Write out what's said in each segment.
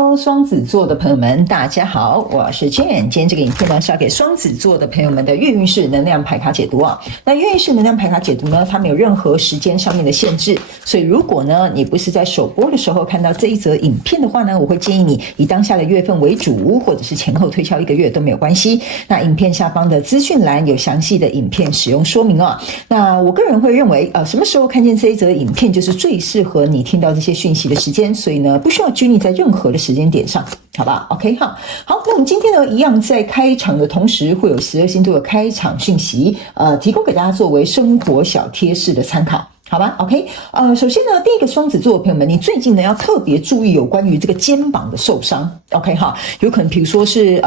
Hello， 双子座的朋友们，大家好，我是 Jane。今天这个影片呢是要给双子座的朋友们的月运势能量牌卡解读啊。那月运势能量牌卡解读呢，它没有任何时间上面的限制，所以如果呢你不是在首播的时候看到这一则影片的话呢，我会建议你以当下的月份为主，或者是前后推敲1个月都没有关系。那影片下方的资讯栏有详细的影片使用说明啊。那我个人会认为，什么时候看见这一则影片就是最适合你听到这些讯息的时间，所以呢不需要拘泥在任何的时间点上，好吧 ？OK 哈，好，那我们今天呢，一样在开场的同时，会有12星座的开场讯息，提供给大家作为生活小贴士的参考。好吧 ，OK， 首先呢，第一个双子座的朋友们，你最近呢要特别注意有关于这个肩膀的受伤 ，OK 哈，有可能比如说是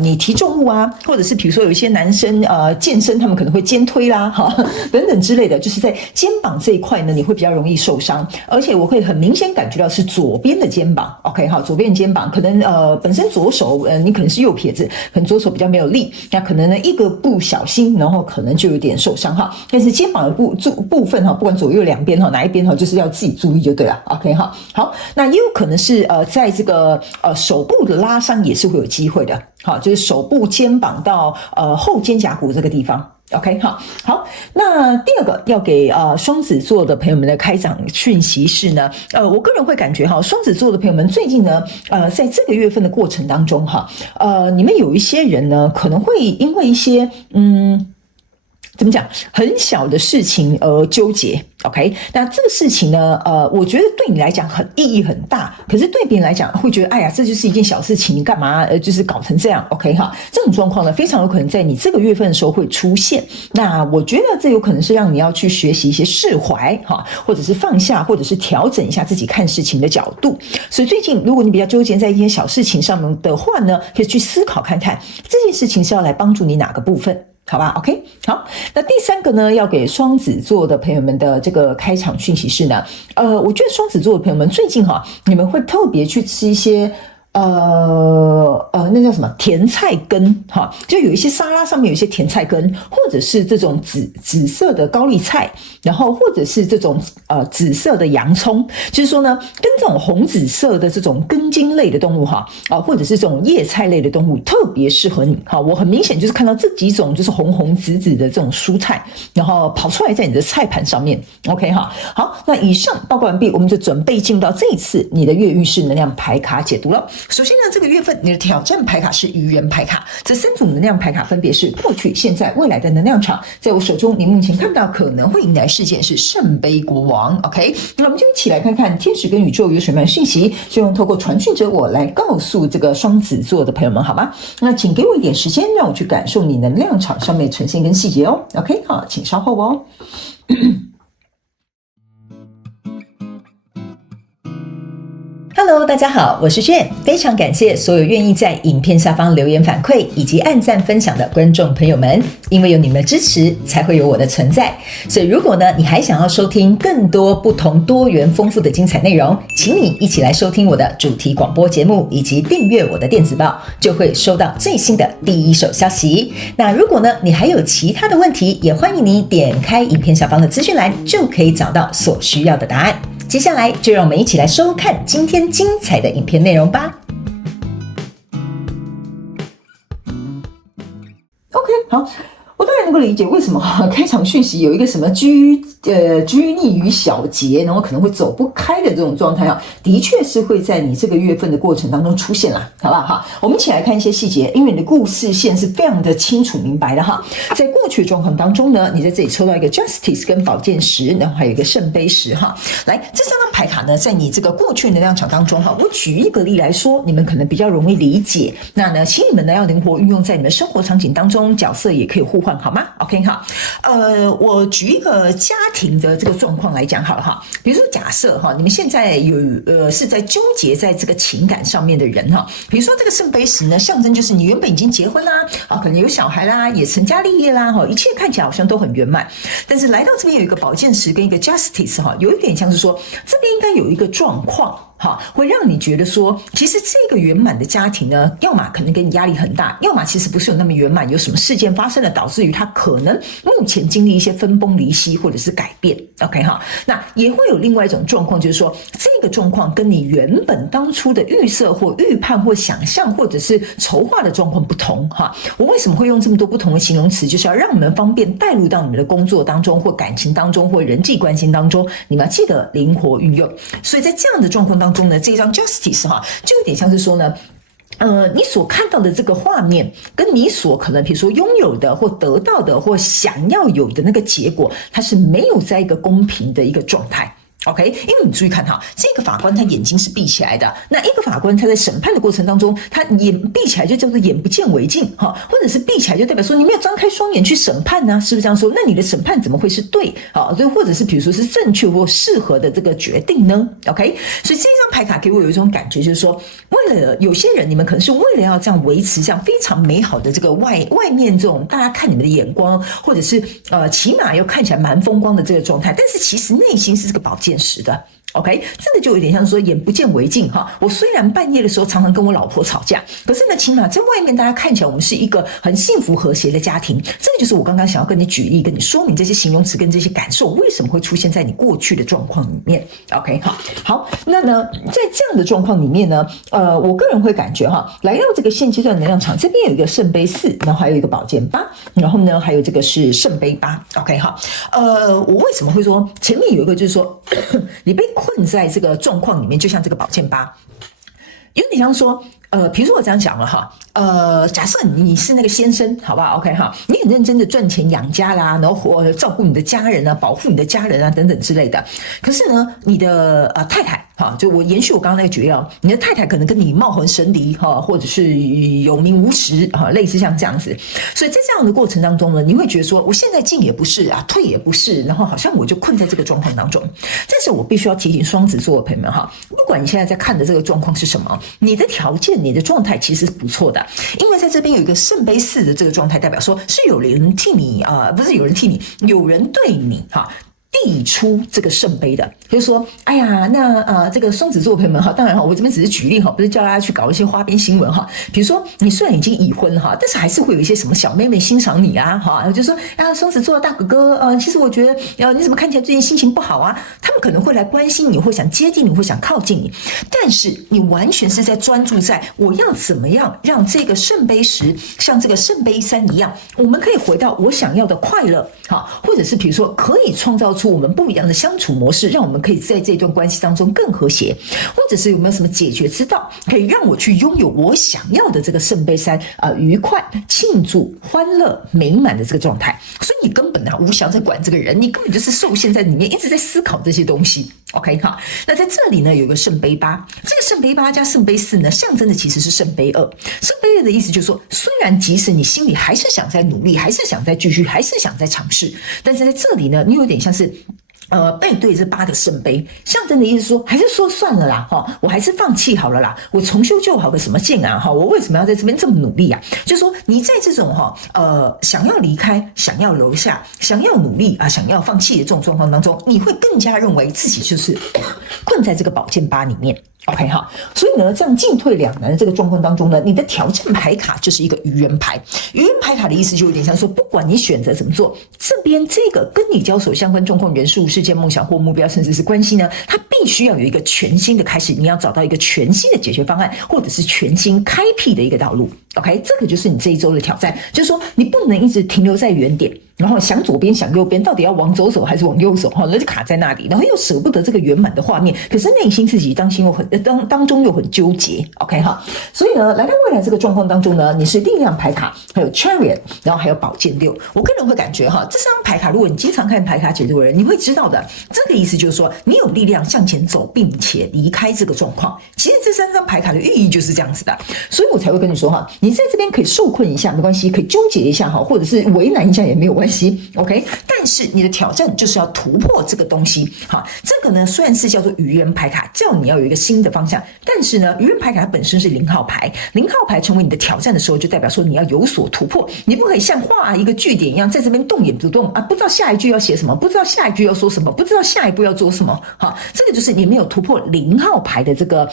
你提重物啊，或者是比如说有一些男生健身，他们可能会肩推啦，哈等等之类的，就是在肩膀这一块呢，你会比较容易受伤，而且我会很明显感觉到是左边的肩膀 ，OK 哈，左边的肩膀可能本身左手你可能是右撇子，可能左手比较没有力，那可能呢一个不小心，然后可能就有点受伤哈，但是肩膀的部分哈，不管左右两边哈，哪一边哈，就是要自己注意就对了。OK 哈，好，那也有可能是在这个手部的拉伤也是会有机会的，好，就是手部肩膀到后肩胛骨这个地方。OK 好，那第二个要给双子座的朋友们的开场讯息是呢，我个人会感觉哈，双子座的朋友们最近呢，在这个月份的过程当中哈，你们有一些人呢，可能会因为一些怎么讲，很小的事情而纠结 ，OK？ 那这个事情呢，我觉得对你来讲意义很大，可是对别人来讲会觉得，哎呀，这就是一件小事情，你干嘛就是搞成这样 ，OK 哈？这种状况呢，非常有可能在你这个月份的时候会出现。那我觉得这有可能是让你要去学习一些释怀哈，或者是放下，或者是调整一下自己看事情的角度。所以最近如果你比较纠结在一些小事情上面的话呢，可以去思考看看这件事情是要来帮助你哪个部分。好吧 ，OK， 好，那第三个呢，要给双子座的朋友们的这个开场讯息是呢，我觉得双子座的朋友们最近哈，你们会特别去吃一些那叫什么甜菜根哈，就有一些沙拉上面有一些甜菜根，或者是这种紫色的高丽菜，然后或者是这种紫色的洋葱，就是说呢，跟这种红紫色的这种根茎类的动物哈，或者是这种叶菜类的动物特别适合你哈。我很明显就是看到这几种就是红红紫紫的这种蔬菜，然后跑出来在你的菜盘上面 ，OK 哈。好，那以上报告完毕，我们就准备进入到这一次你的月运势能量牌卡解读了。首先呢，这个月份你的挑战牌卡是愚人牌卡，这3组能量牌卡分别是过去、现在、未来的能量场。在我手中，你目前看到可能会迎来事件是圣杯国王。OK， 那我们就一起来看看天使跟宇宙有什么样的讯息，希望透过传讯者我来告诉这个双子座的朋友们，好吗？那请给我一点时间，让我去感受你能量场上面呈现跟细节哦。OK， 好，请稍后哦。Hello， 大家好，我是Jane，非常感谢所有愿意在影片下方留言反馈以及按赞分享的观众朋友们，因为有你们的支持，才会有我的存在。所以如果呢，你还想要收听更多不同多元丰富的精彩内容，请你一起来收听我的主题广播节目，以及订阅我的电子报，就会收到最新的第一手消息。那如果呢，你还有其他的问题，也欢迎你点开影片下方的资讯栏，就可以找到所需要的答案。接下来就让我们一起来收看今天精彩的影片内容吧。OK， 好，我当然能够理解为什么开场讯息有一个什么拘泥于小节，然后可能会走不开的这种状态啊，的确是会在你这个月份的过程当中出现啦，好不好？我们一起来看一些细节，因为你的故事线是非常的清楚明白的哈。在过去的状况当中呢，你在这里抽到一个 Justice 跟宝剑十，然后还有一个圣杯十哈。来，这3张牌卡呢，在你这个过去能量场当中哈，我举一个例来说，你们可能比较容易理解。那呢，请你们呢要灵活运用在你们生活场景当中，角色也可以互换，好吗 ？OK 哈。我举一个家庭的这个状况来讲好了哈，比如说假设哈，你们现在有是在纠结在这个情感上面的人哈，比如说这个圣杯十呢，象征就是你原本已经结婚啦，可能有小孩啦，也成家立业啦，一切看起来好像都很圆满，但是来到这边有一个宝剑十跟一个 Justice 哈，有一点像是说这边应该有一个状况。好，会让你觉得说，其实这个圆满的家庭呢，要么可能给你压力很大，要么其实不是有那么圆满，有什么事件发生了，导致于他可能目前经历一些分崩离析或者是改变。OK 哈，那也会有另外一种状况，就是说这个状况跟你原本当初的预设或预判或想象或者是筹划的状况不同哈。我为什么会用这么多不同的形容词，就是要让你们方便带入到你们的工作当中或感情当中或人际关系当中，你们要记得灵活运用。所以在这样的状况当中呢，这张 Justice 哈，就有点像是说呢，你所看到的这个画面，跟你所可能比如说拥有的或得到的或想要有的那个结果，它是没有在一个公平的一个状态。OK， 因为你注意看哈，这个法官他眼睛是闭起来的，那一个法官他在审判的过程当中，他眼闭起来就叫做眼不见为净哈，或者是闭起来就代表说你没有张开双眼去审判呢，是不是这样说？那你的审判怎么会是对啊？对，或者是比如说是正确或适合的这个决定呢 ？OK， 所以这张牌卡给我有一种感觉，就是说，为了有些人，你们可能是为了要这样维持这样非常美好的这个外面这种大家看你们的眼光，或者是起码要看起来蛮风光的这个状态，但是其实内心是这个宝剑时的。OK， 这个就有点像说眼不见为净哈。我虽然半夜的时候常常跟我老婆吵架，可是呢，起码在外面大家看起来我们是一个很幸福和谐的家庭。这个就是我刚刚想要跟你举例、跟你说明这些形容词跟这些感受为什么会出现在你过去的状况里面。OK， 好，那呢，在这样的状况里面呢，我个人会感觉哈，来到这个现阶段能量场这边有一个圣杯4，然后还有一个宝剑8，然后呢，还有这个是圣杯8。OK， 好，我为什么会说前面有一个就是说你被困在这个状况里面，就像这个宝剑8，有点像说，比如说我这样讲了哈，假设你是那个先生，好不好 ？OK 哈，你很认真的赚钱养家啦，然后照顾你的家人啊，保护你的家人啊等等之类的。可是呢，你的太太。哈，就我延续我刚刚那个举例哦，你的太太可能跟你貌合神离哈，或者是有名无实哈，类似像这样子。所以在这样的过程当中呢，你会觉得说，我现在进也不是啊，退也不是，然后好像我就困在这个状况当中。但是我必须要提醒双子座的朋友们哈，不管你现在在看的这个状况是什么，你的条件、你的状态其实是不错的，因为在这边有一个圣杯4的这个状态，代表说是有人替你不是有人替你，有人对你哈。递出这个圣杯的，就是说，哎呀，那这个双子座朋友们哈，当然哈，我这边只是举例哈，不是叫大家去搞一些花边新闻哈。比如说，你虽然已经已婚哈，但是还是会有一些什么小妹妹欣赏你啊，哈，就说啊，双子座的大哥哥，其实我觉得你怎么看起来最近心情不好啊？他们可能会来关心你，或想接近你，或想靠近你，但是你完全是在专注在我要怎么样让这个圣杯10像这个圣杯3一样，我们可以回到我想要的快乐，哈，或者是比如说可以创造出我们不一样的相处模式，让我们可以在这段关系当中更和谐，或者是有没有什么解决之道，可以让我去拥有我想要的这个圣杯3愉快、庆祝、欢乐、美满的这个状态。所以你根本无想在管这个人，你根本就是受限在里面，一直在思考这些东西。OK 哈，那在这里呢有一个圣杯8，这个圣杯8加圣杯4呢，象征的其实是圣杯2。圣杯2的意思就是说，虽然即使你心里还是想再努力，还是想再继续，还是想再尝试，但是在这里呢，你有点像是背对这8个圣杯，象征的意思说，还是说算了啦，我还是放弃好了啦，我重修旧好个什么劲啊，我为什么要在这边这么努力啊？就是说你在这种想要离开、想要留下、想要努力啊、想要放弃的这种状况当中，你会更加认为自己就是困在这个宝剑8里面。OK 哈，所以呢，这样进退两难的这个状况当中呢，你的条件牌卡就是一个愚人牌。愚人牌卡的意思就有点像说，不管你选择怎么做，这边这个跟你交手相关状况、人数、事件、梦想或目标，甚至是关系呢，它必须要有一个全新的开始，你要找到一个全新的解决方案，或者是全新开辟的一个道路。OK， 这个就是你这一周的挑战，就是说你不能一直停留在原点。然后想左边想右边，到底要往左走还是往右走？那就卡在那里，然后又舍不得这个圆满的画面，可是内心自己当中又很纠结。OK 哈，所以呢，来到未来这个状况当中呢，你是力量牌卡，还有 Chariot， 然后还有宝剑6。我个人会感觉哈，这3张牌卡，如果你经常看牌卡解读的人，你会知道的。这个意思就是说，你有力量向前走，并且离开这个状况。其实这3张牌卡的寓意就是这样子的，所以我才会跟你说哈，你在这边可以受困一下没关系，可以纠结一下哈，或者是为难一下也没有关系 ，OK。但是你的挑战就是要突破这个东西，好，这个呢虽然是叫做愚人牌卡，叫你要有一个新的方向，但是呢，愚人牌卡它本身是0号牌，0号牌成为你的挑战的时候，就代表说你要有所突破，你不可以像画一个句点一样在这边动也不动啊，不知道下一句要写什么，不知道下一句要说什么，不知道下一步要做什么，好，这个就是你没有突破0号牌的这个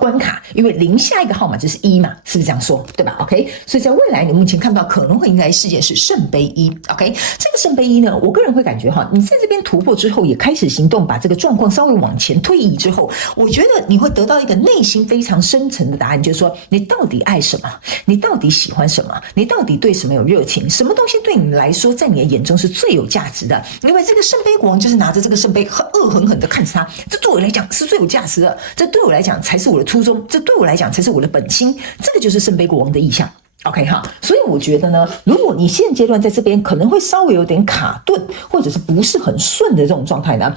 关卡，因为0下一个号码就是1嘛，是不是这样说？对吧 ？OK， 所以在未来你目前看到可能会迎来事件是圣杯1 ，OK， 这个圣杯1呢，我个人会感觉哈，你在这边突破之后也开始行动，把这个状况稍微往前推移之后，我觉得你会得到一个内心非常深层的答案，就是说你到底爱什么，你到底喜欢什么，你到底对什么有热情，什么东西对你来说在你的眼中是最有价值的？因为这个圣杯国王就是拿着这个圣杯恶狠狠的看着他，这对我来讲是最有价值的，这对我来讲才是我的初衷，这对我来讲才是我的本心，这个就是圣杯国王的意象。OK 哈，所以我觉得呢，如果你现阶段在这边可能会稍微有点卡顿，或者是不是很顺的这种状态呢，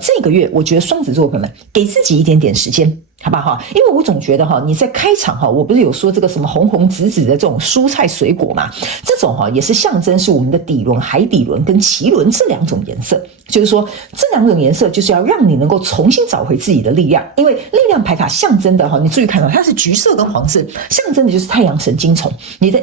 这个月我觉得双子座朋友们给自己一点点时间。好不好？因为我总觉得哈，你在开场哈，我不是有说这个什么红红紫紫的这种蔬菜水果嘛，这种哈也是象征是我们的底轮、海底轮跟脐轮这2种颜色，就是说这2种颜色就是要让你能够重新找回自己的力量，因为力量牌卡象征的哈，你注意看到它是橘色跟黄色，象征的就是太阳神经丛，你的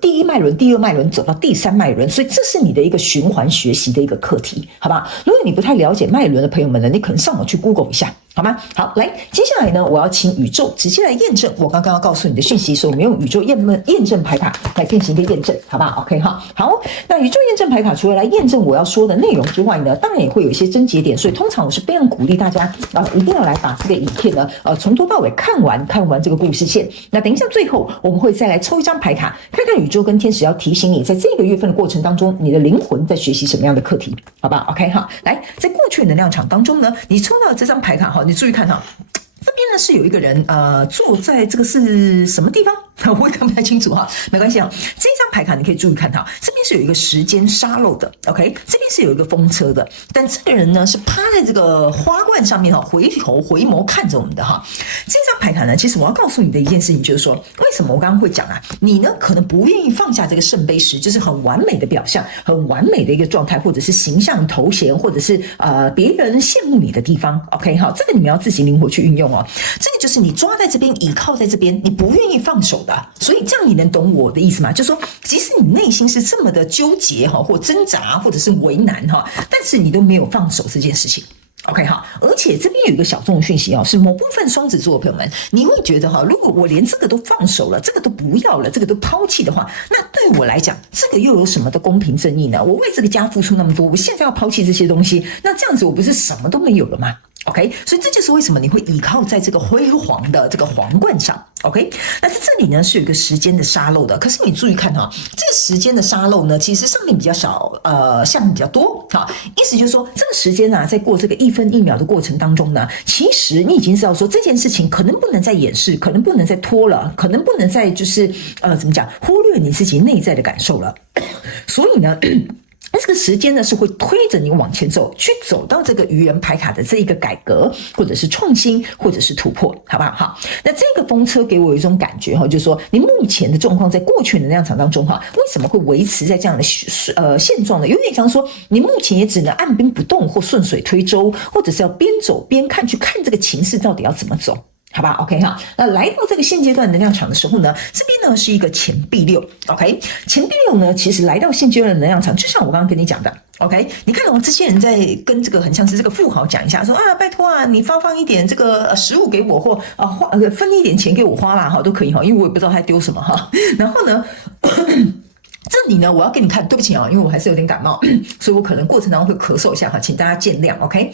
第一脉轮、第2脉轮走到第3脉轮，所以这是你的一个循环学习的一个课题，好吧？如果你不太了解脉轮的朋友们呢，你可能上网去 Google 一下。好吗？好，来，接下来呢，我要请宇宙直接来验证我刚刚要告诉你的讯息，所以我们用宇宙验证牌卡来进行一个验证，好不好 ？OK 哈，好，那宇宙验证牌卡除了来验证我要说的内容之外呢，当然也会有一些症结点，所以通常我是非常鼓励大家一定要来把这个影片呢从头到尾看完这个故事线。那等一下最后我们会再来抽一张牌卡，看看宇宙跟天使要提醒你，在这个月份的过程当中，你的灵魂在学习什么样的课题，好吧 ？OK 哈，来，在过去的能量场当中呢，你抽到这张牌卡哈。你注意看哈，这边呢是有一个人坐在这个是什么地方？我也看不太清楚哈，没关系啊。这张牌卡你可以注意看哈，这边是有一个时间沙漏的 ，OK， 这边是有一个风车的，但这个人呢是趴在这个花冠上面哈，回眸看着我们的哈。这张牌卡呢，其实我要告诉你的一件事情就是说，为什么我刚刚会讲啊？你呢可能不愿意放下这个圣杯十，就是很完美的表象，很完美的一个状态，或者是形象头衔，或者是别人羡慕你的地方 ，OK 好，这个你们要自己灵活去运用哦。这个就是你抓在这边，倚靠在这边，你不愿意放手的。所以这样你能懂我的意思吗？就是说，即使你内心是这么的纠结哈，或挣扎，或者是为难哈，但是你都没有放手这件事情。OK 好，而且这边有一个小众的讯息哦，是某部分双子座的朋友们，你会觉得哈，如果我连这个都放手了，这个都不要了，这个都抛弃的话，那对我来讲，这个又有什么的公平正义呢？我为这个家付出那么多，我现在要抛弃这些东西，那这样子我不是什么都没有了吗？OK， 所以这就是为什么你会倚靠在这个辉煌的这个皇冠上。OK， 那在这里呢是有一个时间的沙漏的，可是你注意看哈，这个时间的沙漏呢，其实上面比较少，下面比较多。好，意思就是说，这个时间啊，在过这个1分1秒的过程当中呢，其实你已经知道说这件事情可能不能再掩饰，可能不能再拖了，可能不能再就是怎么讲，忽略你自己内在的感受了。所以呢。那这个时间呢是会推着你往前走，去走到这个愚人牌卡的这一个改革，或者是创新，或者是突破，好不好？好，那这个风车给我一种感觉哈，就是说你目前的状况在过去能量场当中哈，为什么会维持在这样的现状呢？有点像说你目前也只能按兵不动，或顺水推舟，或者是要边走边看，去看这个情势到底要怎么走。好吧 ，OK 哈，那来到这个现阶段能量场的时候呢，这边呢是一个钱币6 ，OK， 钱币6呢，其实来到现阶段的能量场，就像我刚刚跟你讲的 ，OK， 你看这些人在跟这个很像是这个富豪讲一下，说拜托啊，你放一点这个食物给我，或分一点钱给我花啦，哈，都可以哈，因为我也不知道他丢什么哈，然后呢。这里呢，我要给你看，对不起啊，因为我还是有点感冒，所以我可能过程当中会咳嗽一下哈，请大家见谅 ，OK。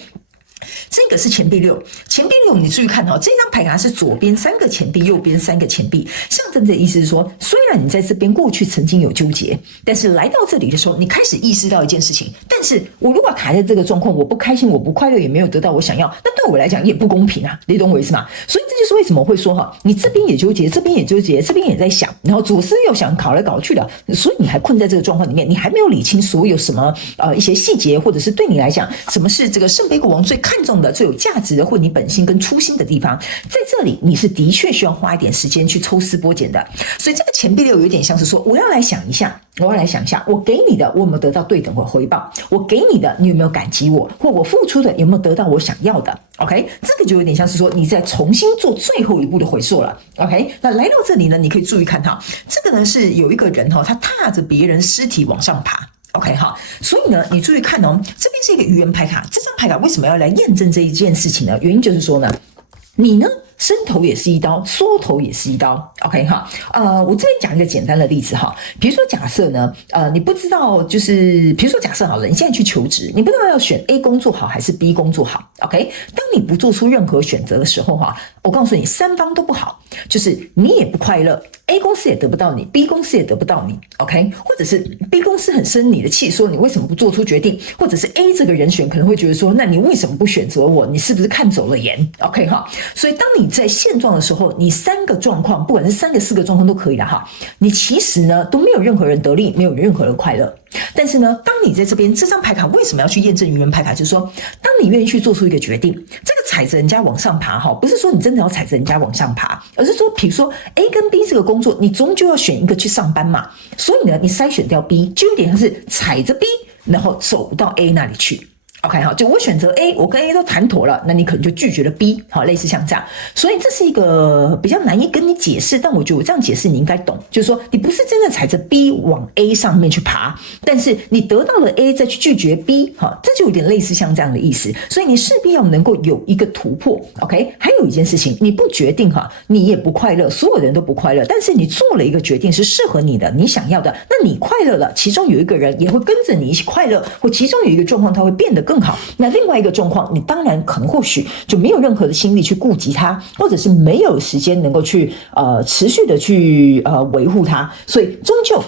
这个是钱币6，钱币6，你注意看哈，这张牌卡是左边3个钱币，右边3个钱币，象征的意思是说，虽然你在这边过去曾经有纠结，但是来到这里的时候，你开始意识到一件事情，但是我如果卡在这个状况，我不开心，我不快乐，也没有得到我想要，那对我来讲也不公平啊，你懂我意思吗？所以这就是为什么我会说哈，你这边也纠结，这边也纠结，这边也在想，然后左思右想，搞来搞去的，所以你还困在这个状况里面，你还没有理清所有什么一些细节，或者是对你来讲，什么是这个圣杯国王最看重的、最有价值的，或你本心跟初心的地方，在这里你是的确需要花一点时间去抽丝剥茧的。所以这个钱币6有点像是说，我要来想一下，我要来想一下，我给你的我有没有得到对等的回报？我给你的你有没有感激我？或我付出的有没有得到我想要的 ？OK， 这个就有点像是说你在重新做最后一步的回溯了。OK， 那来到这里呢，你可以注意看哈，这个呢是有一个人哈，他踏着别人尸体往上爬。OK 哈，所以呢，你注意看哦，这边是一个愚人牌卡，这张牌卡为什么要来验证这一件事情呢？原因就是说呢，你呢伸头也是一刀，缩头也是一刀。OK 哈，我这边讲一个简单的例子哈，比如说假设呢，你不知道，就是比如说假设好了，你现在去求职，你不知道要选 A 工作好还是 B 工作好。OK， 当你不做出任何选择的时候哈，我告诉你，三方都不好，就是你也不快乐。A 公司也得不到你 ，B 公司也得不到你 ，OK， 或者是 B 公司很生你的气，说你为什么不做出决定，或者是 A 这个人选可能会觉得说，那你为什么不选择我？你是不是看走了眼 ？OK 哈，所以当你在现状的时候，你三个状况，不管是3个4个状况都可以的哈，你其实呢都没有任何人得利，没有任何人快乐。但是呢，当你在这边这张牌卡为什么要去验证愚人牌卡？就是说，当你愿意去做出一个决定，这个踩着人家往上爬哈，不是说你真的要踩着人家往上爬，而是说，比如说 A 跟 B 这个工作，你终究要选一个去上班嘛，所以呢，你筛选掉 B， 就有点像是踩着 B， 然后走到 A 那里去。OK 好，就我选择 A， 我跟 A 都谈妥了，那你可能就拒绝了 B， 好，类似像这样，所以这是一个比较难以跟你解释，但我觉得我这样解释你应该懂，就是说你不是真的踩着 B 往 A 上面去爬，但是你得到了 A 再去拒绝 B， 好，这就有点类似像这样的意思，所以你势必要能够有一个突破 ，OK？ 还有一件事情，你不决定哈，你也不快乐，所有人都不快乐，但是你做了一个决定是适合你的，你想要的，那你快乐了，其中有一个人也会跟着你一起快乐，或其中有一个状况他会变得更好，那另外一个状况，你当然可能或许就没有任何的心力去顾及它，或者是没有时间能够去持续的去维护它，所以终究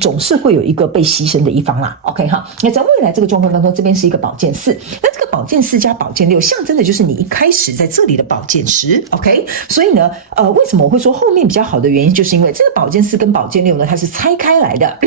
总是会有一个被牺牲的一方啦。OK 哈，那在未来这个状况当中，这边是一个宝剑4，那这个宝剑4加宝剑6，象征的就是你一开始在这里的宝剑10。OK， 所以呢，为什么我会说后面比较好的原因，就是因为这个宝剑4跟宝剑6呢，它是拆开来的。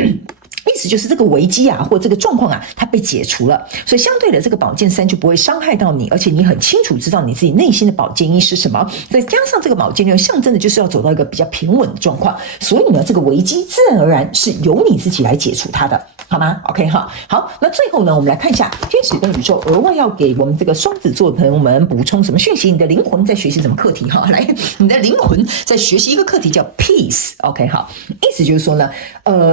意思就是这个危机啊，或这个状况啊，它被解除了，所以相对的这个宝剑3就不会伤害到你，而且你很清楚知道你自己内心的宝剑1是什么，再加上这个宝剑6象征的就是要走到一个比较平稳的状况，所以呢，这个危机自然而然是由你自己来解除它的，好吗 ？OK 哈，好，那最后呢，我们来看一下天使跟宇宙额外要给我们这个双子座的朋友们补充什么讯息？你的灵魂在学习什么课题？哈，来，你的灵魂在学习一个课题叫 peace。OK 好，意思就是说呢，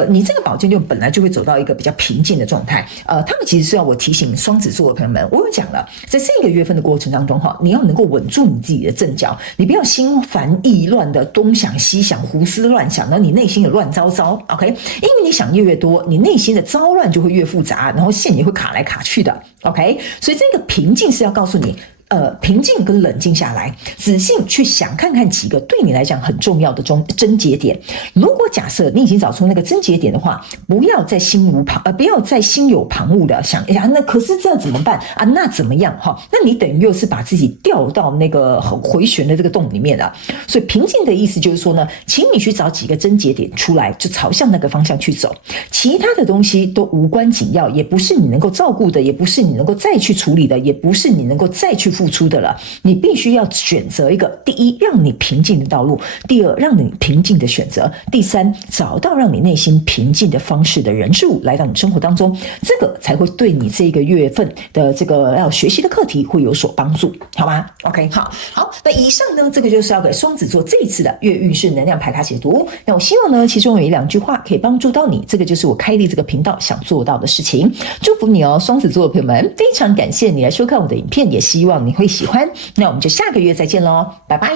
你这个宝剑6本来就会走到一个比较平静的状态，他们其实是要我提醒双子座的朋友们，我有讲了，在这个月份的过程当中哈，你要能够稳住你自己的阵脚，你不要心烦意乱的东想西想，胡思乱想，然后你内心也乱糟糟 ，OK？ 因为你想越多，你内心的糟乱就会越复杂，然后线也会卡来卡去的 ，OK？ 所以这个平静是要告诉你。平静跟冷静下来，仔细去想看看几个对你来讲很重要的症结点。如果假设你已经找出那个症结点的话，不要再心有旁骛的想，哎呀，那可是这怎么办啊？那怎么样哈？那你等于又是把自己掉到那个回旋的这个洞里面了。所以平静的意思就是说呢，请你去找几个症结点出来，就朝向那个方向去走。其他的东西都无关紧要，也不是你能够照顾的，也不是你能够再去处理的，也不是你能够再去付出的了，你必须要选择一个，第一，让你平静的道路；第二，让你平静的选择；第三，找到让你内心平静的方式的人事物来到你生活当中，这个才会对你这个月份的这个要学习的课题会有所帮助，好吗 ？OK， 好，那以上呢，这个就是要给双子座这一次的月运势能量牌卡解读。那我希望呢，其中有1-2句话可以帮助到你，这个就是我开立这个频道想做到的事情。祝福你哦，双子座的朋友们，非常感谢你来收看我的影片，也希望你会喜欢。那我们就下个月再见咯，拜拜。